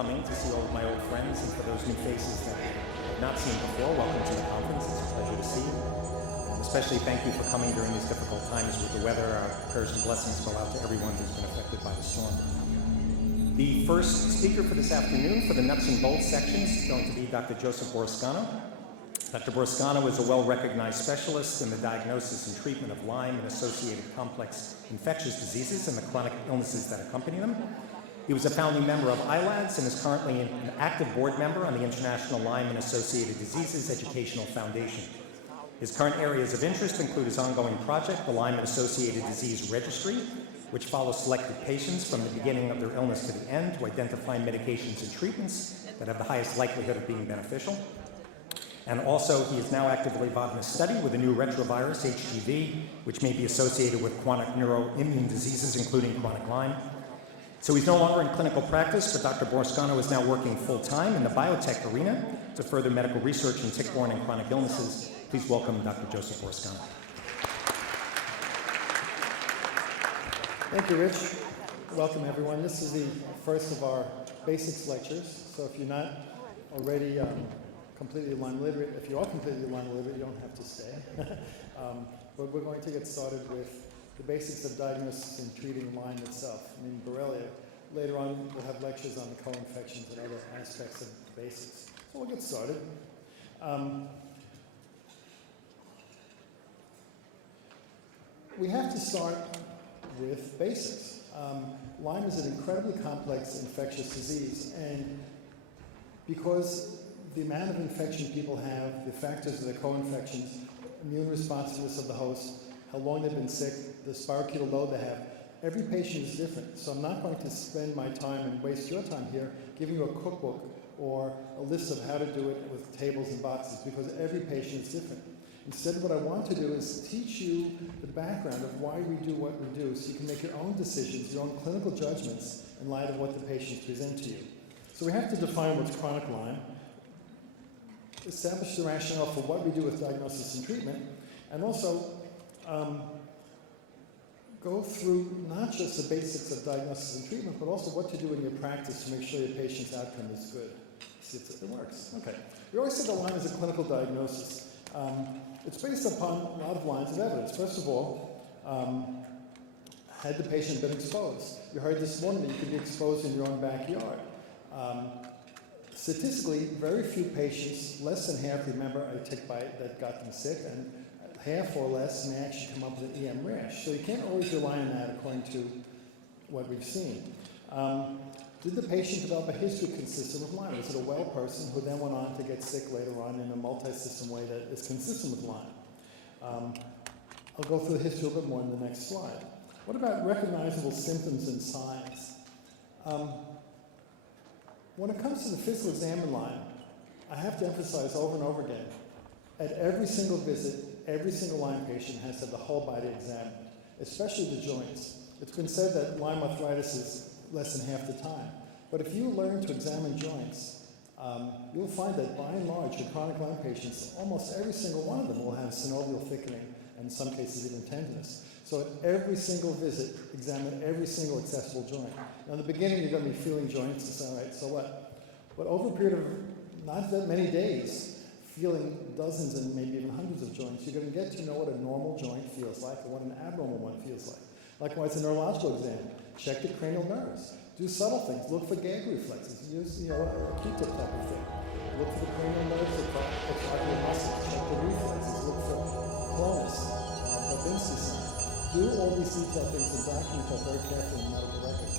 Coming to see all of my old friends, and for those new faces that I've not seen before, welcome to the conference. It's a pleasure to see you. And especially thank you for coming during these difficult times with the weather. Our prayers and blessings go out to everyone who's been affected by the storm. The first speaker for this afternoon for the nuts and bolts section is going to be Dr. Joseph Burrascano. Dr. Burrascano is a well-recognized specialist in the diagnosis and treatment of Lyme and associated complex infectious diseases and the chronic illnesses that accompany them. He was a founding member of ILADS and is currently an active board member on the International Lyme and Associated Diseases Educational Foundation. His current areas of interest include his ongoing project, the Lyme and Associated Disease Registry, which follows selected patients from the beginning of their illness to the end to identify medications and treatments that have the highest likelihood of being beneficial. And also, he is now actively involved in a study with a new retrovirus, HGV, which may be associated with chronic neuroimmune diseases, including chronic Lyme. So he's no longer in clinical practice, but Dr. Burrascano is now working full-time in the biotech arena to further medical research in tick-borne and chronic illnesses. Please welcome Dr. Joseph Burrascano. Thank you, Rich. Welcome, everyone. This is the first of our basics lectures. So if you're not already completely Lyme literate, if you are completely Lyme literate, you don't have to stay. But we're going to get started with the basics of diagnosis and treating Lyme itself. I mean, Borrelia. Later on, we'll have lectures on the co-infections and other aspects of the basics. So we'll get started. We have to start with basics. Lyme is an incredibly complex infectious disease, and because the amount of infection people have, the factors of the co-infections, immune responsiveness of the host, how long they've been sick, the spirochetal load they have, every patient is different. So I'm not going to spend my time and waste your time here giving you a cookbook or a list of how to do it with tables and boxes, because every patient is different. Instead, what I want to do is teach you the background of why we do what we do, so you can make your own decisions, your own clinical judgments in light of what the patients present to you. So we have to define what's chronic Lyme, establish the rationale for what we do with diagnosis and treatment, and also go through not just the basics of diagnosis and treatment, but also what to do in your practice to make sure your patient's outcome is good. See if it works. Okay. We always say that Lyme is a clinical diagnosis. It's based upon a lot of lines of evidence. First of all, had the patient been exposed? You heard this morning that you could be exposed in your own backyard. Statistically, very few patients, less than half, remember a tick bite that got them sick, and half or less may actually come up with an EM rash. So you can't always rely on that according to what we've seen. Did the patient develop a history consistent with Lyme? Was it a well person who then went on to get sick later on in a multi-system way that is consistent with Lyme? I'll go through the history a little bit more in the next slide. What about recognizable symptoms and signs? When it comes to the physical exam in Lyme, I have to emphasize over and over again, at every single visit, every single Lyme patient has to have the whole body examined, especially the joints. It's been said that Lyme arthritis is less than half the time. But if you learn to examine joints, you'll find that by and large, your chronic Lyme patients, almost every single one of them will have synovial thickening, and in some cases even tenderness. So at every single visit, examine every single accessible joint. Now in the beginning, you're going to be feeling joints and say, all right, so what? But over a period of not that many days, feeling dozens and maybe even hundreds of joints, you're going to get to know what a normal joint feels like and what an abnormal one feels like. Likewise, a neurological exam. Check the cranial nerves. Do subtle things. Look for gag reflexes. Use, a Q-tip type of thing. Look for the cranial nerves, the cardiac muscles. Check the reflexes. Look for clonus, Babinski sign. Do all these detailed things and document that very carefully in the medical record.